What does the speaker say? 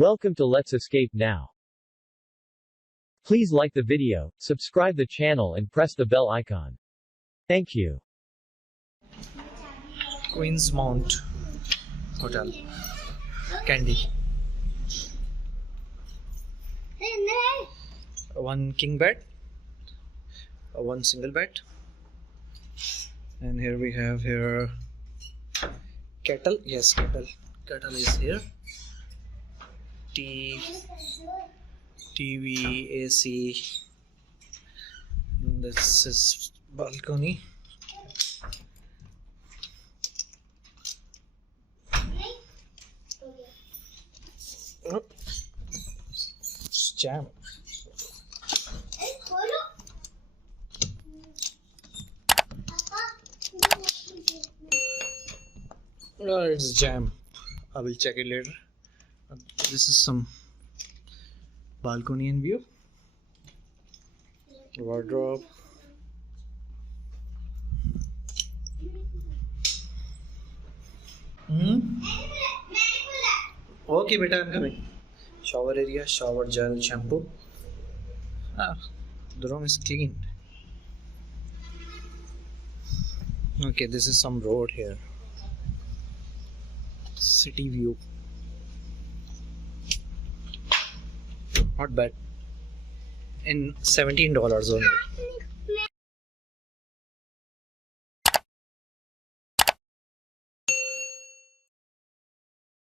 Welcome to Let's Escape Now. Please like the video, subscribe the channel and press the bell icon. Thank you. Queen's Mount Hotel, Kandy. One king bed, one single bed, and here we have kettle. Yes, kettle is here. TV, AC. This is balcony. Oh, it's jam. Oh, it's jam. I will check it later. This is some balcony and view. Wardrobe. Okay, beta, I'm coming. Shower area, shower gel, shampoo. The room is clean. Okay, this is some road here. City view. Not bad. In $17 only.